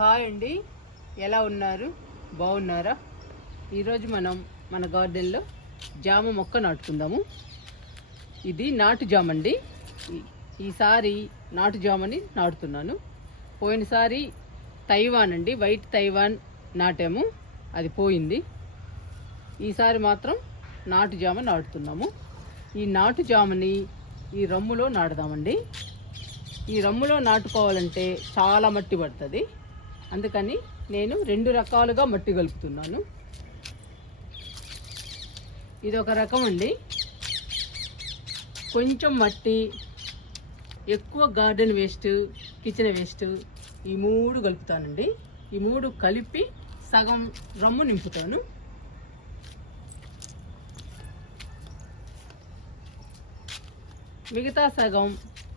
Hi అండి. ఎలా ఉన్నారు? బాగున్నారా? ఈరోజు మనం మన గార్డెన్లో జామ మొక్క నాటుకుందాము. ఇది నాటు జామ అండి ఈసారి నాటు జామని నాటుతున్నాను. పోయినసారి తైవాన్ అండి వైట్ తైవాన్ నాటాము. అది పోయింది. ఈసారి మాత్రం నాటు జామ నాటుతున్నాము. ఈ నాటు జామని ఈ రమ్ములో నాటుదామండి. ఈ రమ్ములో నాటుకోవాలంటే చాలా మట్టి పడుతుంది. అందుకని నేను రెండు రకాలుగా మట్టి కలుపుతున్నాను. ఇది ఒక రకం అండి. కొంచెం మట్టి ఎక్కువ గార్డెన్ వేస్ట్ కిచెన్ వేస్ట్ ఈ మూడు కలుపుతానండి. ఈ మూడు కలిపి సగం రమ్ము నింపుతాను. మిగతా సగం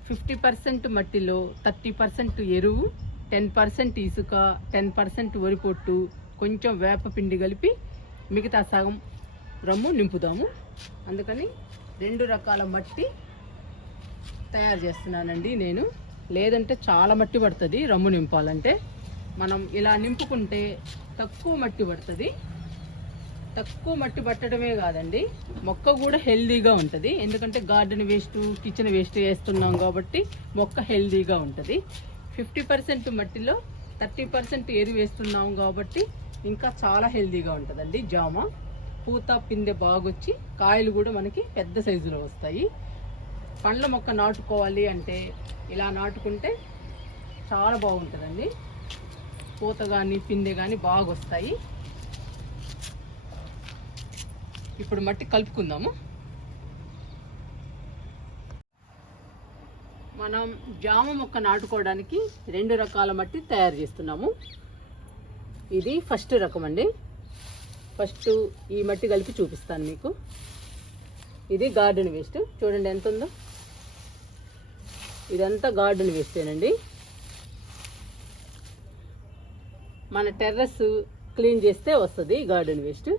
ఫిఫ్టీ పర్సెంట్ మట్టిలో థర్టీ పర్సెంట్ ఎరువు టెన్ పర్సెంట్ ఇసుక టెన్ పర్సెంట్ వరి పొట్టు కొంచెం వేప పిండి కలిపి మిగతా సగం రమ్ము నింపుదాము. అందుకని రెండు రకాల మట్టి తయారు చేస్తున్నానండి నేను. లేదంటే చాలా మట్టి పడుతుంది రమ్ము నింపాలంటే. మనం ఇలా నింపుకుంటే తక్కువ మట్టి పడుతుంది. తక్కువ మట్టి పట్టడమే కాదండి. మొక్క కూడా హెల్దీగా ఉంటుంది. ఎందుకంటే గార్డెన్ వేస్ట్ కిచెన్ వేస్ట్ వేస్తున్నాం కాబట్టి మొక్క హెల్దీగా ఉంటుంది. ఫిఫ్టీ పర్సెంట్ మట్టిలో థర్టీ పర్సెంట్ ఎరువు కాబట్టి ఇంకా చాలా హెల్దీగా ఉంటుందండి జామ. పూత పిందె బాగొచ్చి కాయలు కూడా మనకి పెద్ద సైజులో వస్తాయి. పండ్ల మొక్క నాటుకోవాలి అంటే ఇలా నాటుకుంటే చాలా బాగుంటుందండి. పూత కానీ పిందె కానీ బాగా వస్తాయి ఇప్పుడు మట్టి కలుపుకుందాము. మనం జామ మొక్క నాటుకోవడానికి రెండు రకాల మట్టి తయారు చేస్తున్నాము. ఇది ఫస్ట్ రకం అండి. ఫస్ట్ ఈ మట్టి కలిపి చూపిస్తాను మీకు. ఇది గార్డెన్ వేస్ట్. చూడండి ఎంత ఉందో. ఇదంతా గార్డెన్ వేస్టేనండి. మన టెర్రస్ క్లీన్ చేస్తే వస్తుంది గార్డెన్ వేస్ట్.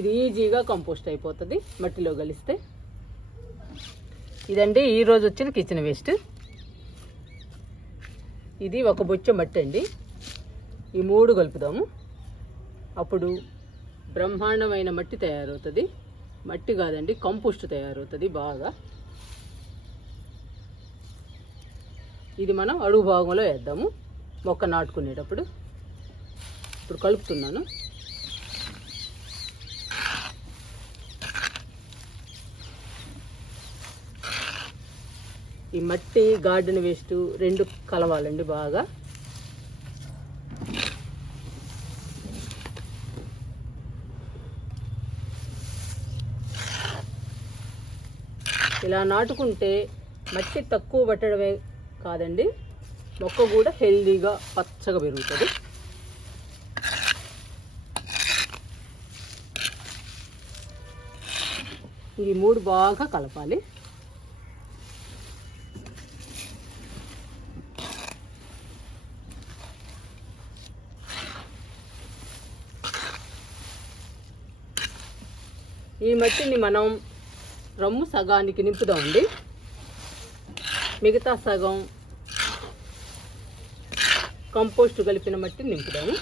ఇది ఈజీగా కంపోస్ట్ అయిపోతుంది మట్టిలో కలిస్తే ఇదండి ఈ రోజు వచ్చిన కిచెన్ వేస్ట్ ఇది ఒక బొచ్చ మట్టి అండి. ఈ మూడు కలుపుదాము. అప్పుడు బ్రహ్మాండమైన మట్టి తయారవుతుంది. మట్టి కాదండి కంపోస్ట్ తయారవుతుంది బాగా. ఇది మనం అడుగు భాగంలో వేద్దాము మొక్క నాటుకునేటప్పుడు. ఇప్పుడు కలుపుతున్నాను. ఈ మట్టి గార్డెన్ వేస్ట్ రెండు కలవాలండి బాగా. ఇలా నాటుకుంటే మట్టి తక్కువ పట్టడమే కాదండి. మొక్క కూడా హెల్దీగా పచ్చగా పెరుగుతుంది. ఈ మూడు బాగా కలపాలి. ఈ మట్టిని మనం రమ్ము సగానికి నింపుదామండి మిగతా సగం కంపోస్ట్ కలిపిన మట్టిని నింపుదాము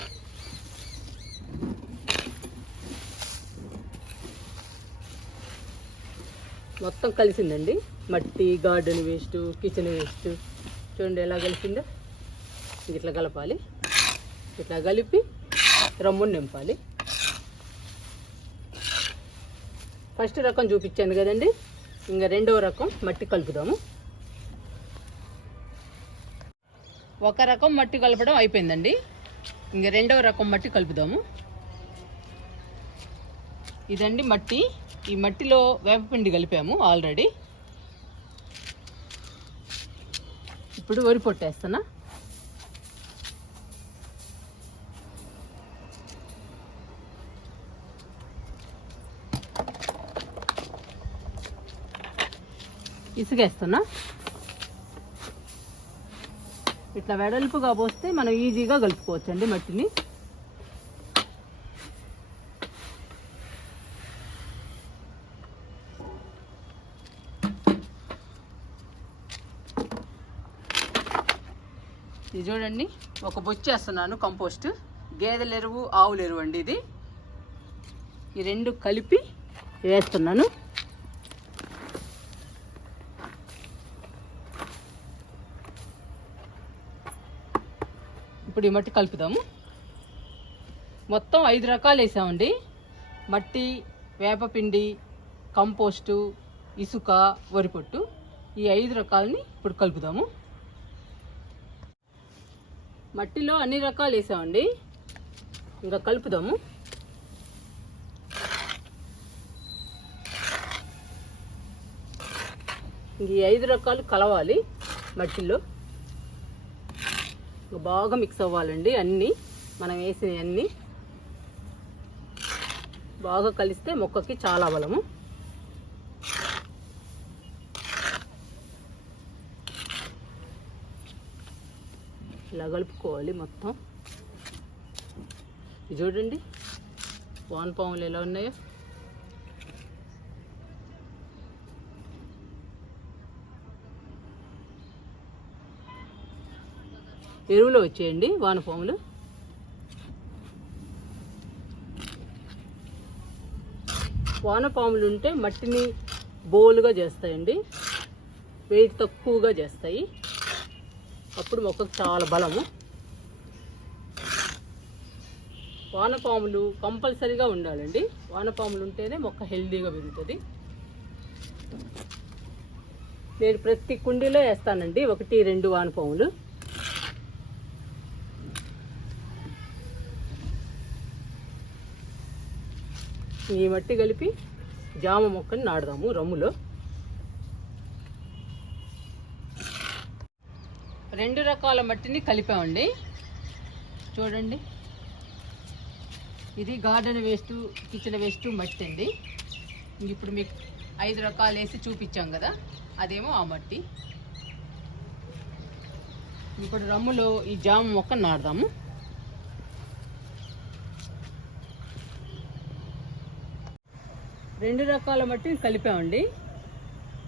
మొత్తం కలిసిందండి. మట్టి గార్డెన్ వేస్ట్ కిచెన్ వేస్ట్. చూడండి ఎలా కలిసిందో. ఇట్లా కలపాలి. ఇట్లా కలిపి రమ్ముని నింపాలి. ఫస్ట్ రకం చూపించాను కదండి. ఇంకా రెండవ రకం మట్టి కలుపుదాము. ఒక రకం మట్టి కలపడం అయిపోయిందండి. ఇంకా రెండవ రకం మట్టి కలుపుదాము. ఇదండి మట్టి. ఈ మట్టిలో వేపపిండి కలిపాము ఆల్రెడీ. ఇప్పుడు వరి పొట్టేస్తున్నా. ఇసుకేస్తున్నా. ఇట్లా వెడల్పుగా పోస్తే మనం ఈజీగా కలుపుకోవచ్చండి మట్టిని. ఇది చూడండి ఒక బొచ్చేస్తున్నాను కంపోస్ట్. గేదెల ఎరువు ఆవుల ఎరువు అండి ఇది. ఈ రెండు కలిపి వేస్తున్నాను. ఇప్పుడు ఈ మట్టి కలుపుదాము. మొత్తం ఐదు రకాలు వేసామండి. మట్టి వేపపిండి కంపోస్టు ఇసుక వరిపొట్టు. ఈ ఐదు రకాలని ఇప్పుడు కలుపుదాము. మట్టిలో అన్ని రకాలు వేసామండి. ఇంకా కలుపుదాము. ఈ ఐదు రకాలు కలవాలి మట్టిలో. బాగా మిక్స్ అవ్వాలండి అన్నీ. మనం వేసిన అన్నీ. బాగా కలిస్తే మొక్కకి చాలా బలము. ఇలా కలుపుకోవాలి మొత్తం. ఇది చూడండి. వాన్ పాములు ఎలా ఉన్నాయో. ఎరువులు వచ్చేయండి వానపాములు వానపాములు ఉంటే మట్టిని బోలుగా చేస్తాయండి. వెయిట్ తక్కువగా చేస్తాయి. అప్పుడు మొక్కకు చాలా బలము. వానపాములు కంపల్సరీగా ఉండాలండి. వానపాములు ఉంటేనే మొక్క హెల్దీగా పెరుగుతుంది. నేను ప్రతి కుండీలో వేస్తానండి. ఒకటి రెండు వానపాములు ఈ మట్టి కలిపి జామ మొక్కని నాటుదాము రమ్ములో. రెండు రకాల మట్టిని కలిపామండి. చూడండి. ఇది గార్డెన్ వేస్ట్ కిచెన్ వేస్ట్ మట్టి అండి. ఇప్పుడు మీకు ఐదు రకాలు వేసి చూపించాం కదా అదేమో ఆ మట్టి. ఇప్పుడు రమ్ములో ఈ జామ మొక్క నాటుదాము. రెండు రకాల మట్టి కలిపామండి.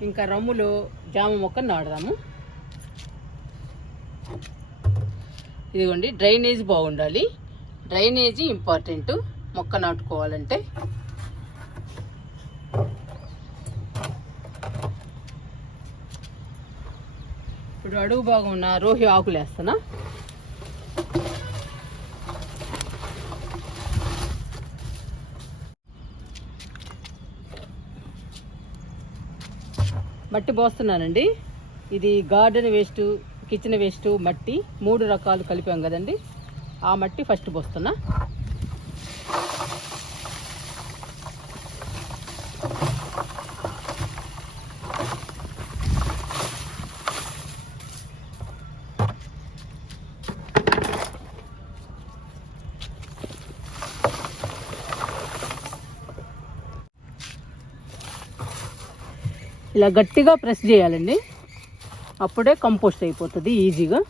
ఇంకా రమ్ములు జామ మొక్క నాడదాము ఇదిగోండి డ్రైనేజ్ బాగుండాలి. Drainage important. మొక్క నాటుకోవాలంటే. ఇప్పుడు అడుగు భాగం ఉన్న రోహి ఆకులు వేస్తానా మట్టి పోస్తున్నానండి. ఇది గార్డెన్ వేస్ట్ కిచెన్ వేస్ట్ మట్టి మూడు రకాలు కలిపాం కదండి. ఆ మట్టి ఫస్ట్ పోస్తున్నా. ఇలా గట్టిగా ప్రెస్ చేయాలండి. అప్పుడే కంపోస్ట్ అయిపోతుంది ఈజీగా.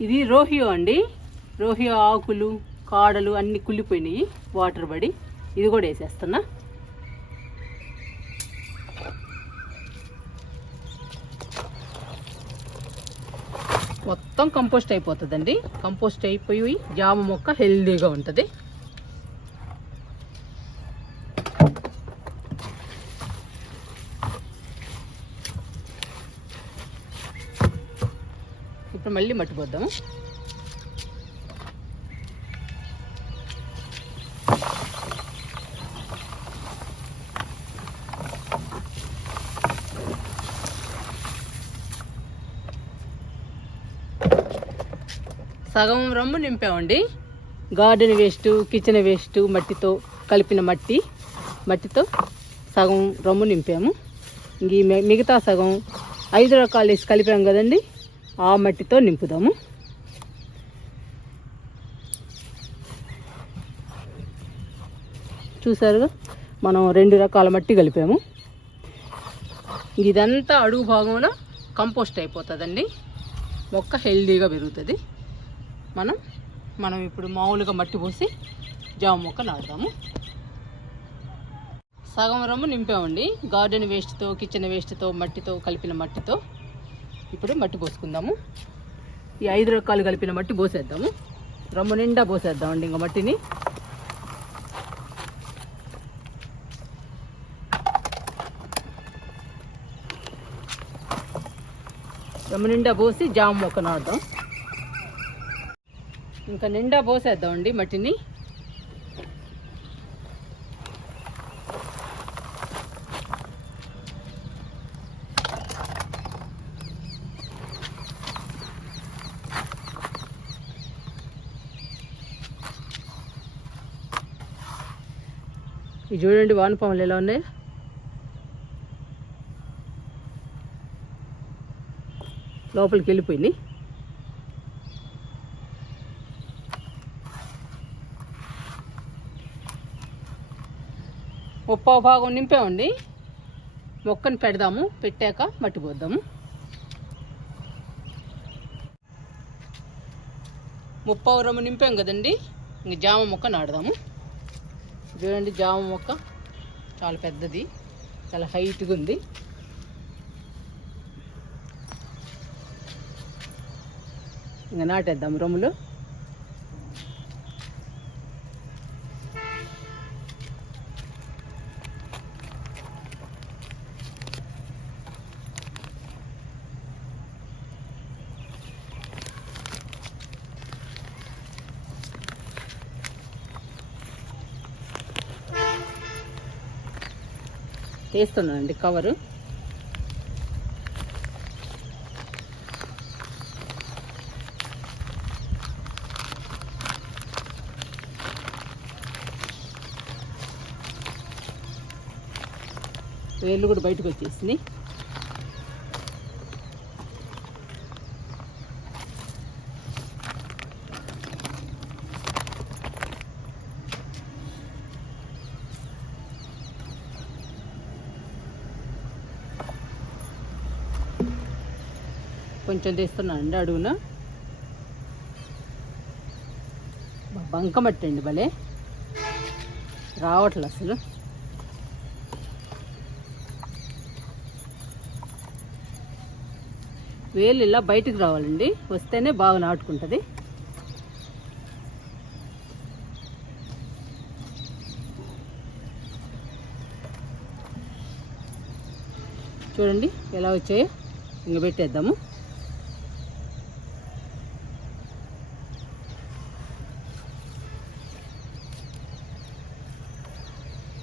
ఇది రోహియో అండి. రోహియో ఆకులు కాడలు అన్నీ కుళ్ళిపోయినాయి వాటర్ పడి. ఇది కూడా వేసేస్తున్నా. మొత్తం కంపోస్ట్ అయిపోతుందండి. కంపోస్ట్ అయిపోయి జామ మొక్క హెల్దీగా ఉంటుంది. ఇప్పుడు మళ్ళీ మట్టి పోద్దాము సగం రమ్ము నింపామండి. గార్డెన్ వేస్ట్ కిచెన్ వేస్ట్ మట్టితో కలిపిన మట్టి మట్టితో సగం రమ్ము నింపాము. ఇంక మి- మిగతా సగం ఐదు రకాలు వేసి కలిపాం కదండి. ఆ మట్టితో నింపుదాము. చూసారుగా? మనం రెండు రకాల మట్టి కలిపాము. ఇదంతా అడుగు భాగంలో కంపోస్ట్ అయిపోతుందండి. మొక్క హెల్దీగా పెరుగుతుంది. మనం మనం ఇప్పుడు మామూలుగా మట్టి పోసి జామ మొక్క నాటుదాము. సగం రమ్ము నింపామండి. గార్డెన్ వేస్ట్తో కిచెన్ వేస్ట్తో మట్టితో కలిపిన మట్టితో. ఇప్పుడు మట్టి పోసుకుందాము. ఈ ఐదు రకాలు కలిపిన మట్టి పోసేద్దాము. రమ్ము నిండా పోసేద్దామండి ఇంకా మట్టిని. రమ్ము నిండా పోసి జామ మొక్క నాటుదాం. ఇంకా నిండా పోసేద్దామండి మట్టిని. చూడండి వానపాములు ఎలా ఉన్నాయి. లోపలికి వెళ్ళిపోయింది. ముప్పావు భాగం నింపామండి. మొక్కని పెడదాము పెట్టాక మట్టి పోద్దాము. ముప్పవ రమ్ము నింపాం కదండి. ఇంక జామ మొక్క నాడదాము చూడండి జామ మొక్క. చాలా పెద్దది. చాలా హైట్గా ఉంది. ఇంకా నాటేద్దాం రొమ్ములు. వేస్తున్నానండి కవరు. వేళ్ళు కూడా బయటకు వచ్చేసింది. కొంచెం తీస్తున్నానండి అడుగున. బంకమట్టి అండి భలే. రావట్లే అసలు. వేలు ఇలా బయటకు రావాలండి. వస్తేనే బాగా నాటుకుంటుంది. చూడండి ఎలా వచ్చాయో. ఇంక పెట్టేద్దాము.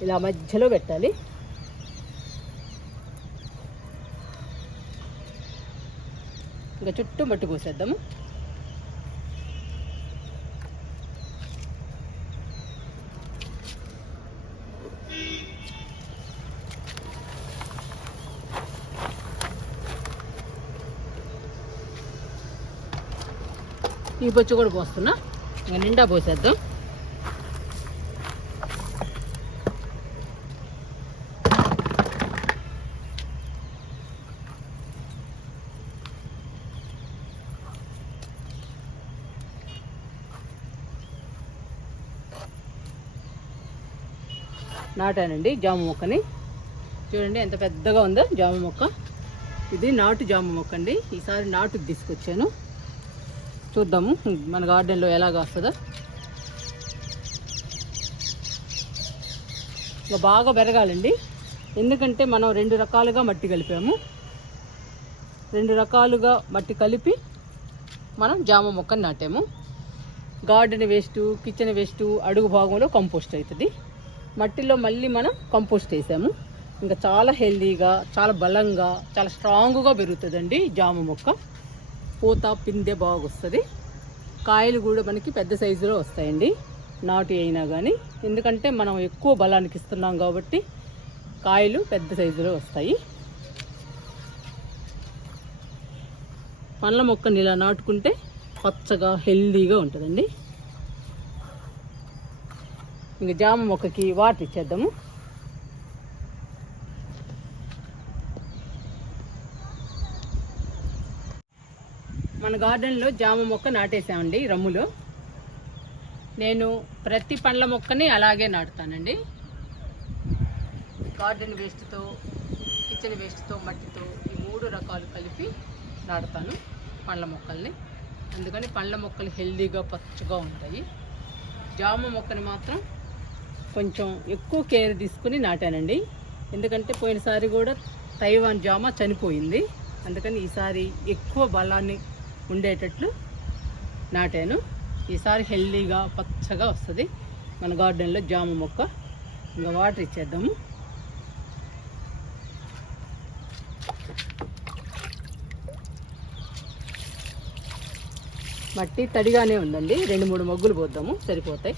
ఇలా మధ్యలో పెట్టాలి. ఇంకా చుట్టూ మట్టు పోసేద్దాము. ఈ బొచ్చు కూడా పోస్తున్నా. ఇంకా నిండా పోసేద్దాం. నాటానండి జామ మొక్కని. చూడండి ఎంత పెద్దగా ఉందో జామ మొక్క. ఇది నాటు జామ మొక్క అండి. ఈసారి నాటుకు తీసుకొచ్చాను. చూద్దాము మన గార్డెన్లో ఎలాగ వస్తుందో ఇంకా బాగా పెరగాలండి. ఎందుకంటే మనం రెండు రకాలుగా మట్టి కలిపాము. రెండు రకాలుగా మట్టి కలిపి మనం జామ మొక్కని నాటాము. గార్డెన్ వేస్ట్ కిచెన్ వేస్ట్ అడుగు భాగంలో కంపోస్ట్ అవుతుంది. మట్టిలో మళ్ళీ మనం కంపోస్ట్ వేసాము ఇంకా చాలా హెల్దీగా చాలా బలంగా చాలా స్ట్రాంగ్గా పెరుగుతుందండి జామ మొక్క. పూత పిందె బాగా వస్తుంది కాయలు కూడా మనకి పెద్ద సైజులో వస్తాయండి. నాటు అయినా కానీ ఎందుకంటే మనం ఎక్కువ బలానికి ఇస్తున్నాం కాబట్టి కాయలు పెద్ద సైజులో వస్తాయి. పండ్ల మొక్కని ఇలా నాటుకుంటే పచ్చగా హెల్దీగా ఉంటుందండి. ఇంక జామ మొక్కకి వాటర్ ఇచ్చేద్దాము. మన గార్డెన్లో జామ మొక్క నాటేసామండి రమ్ములో. నేను ప్రతి పండ్ల మొక్కని అలాగే నాటుతానండి. గార్డెన్ వేస్ట్తో కిచెన్ వేస్ట్తో మట్టితో ఈ మూడు రకాలు కలిపి నాటుతాను పండ్ల మొక్కల్ని. అందుకని పండ్ల మొక్కలు హెల్దీగా పచ్చగా ఉంటాయి. జామ మొక్కని మాత్రం కొంచెం ఎక్కువ కేర్ తీసుకుని నాటానండి. ఎందుకంటే పోయినసారి కూడా తైవాన్ జామ చనిపోయింది. అందుకని ఈసారి ఎక్కువ బలాన్ని ఉండేటట్లు నాటాను. ఈసారి హెల్దీగా పచ్చగా వస్తుంది. మన గార్డెన్లో జామ మొక్క. ఇంకా వాటర్ ఇచ్చేద్దాము. మట్టి తడిగానే ఉందండి. రెండు మూడు మగ్గులు పోద్దాము. సరిపోతాయి.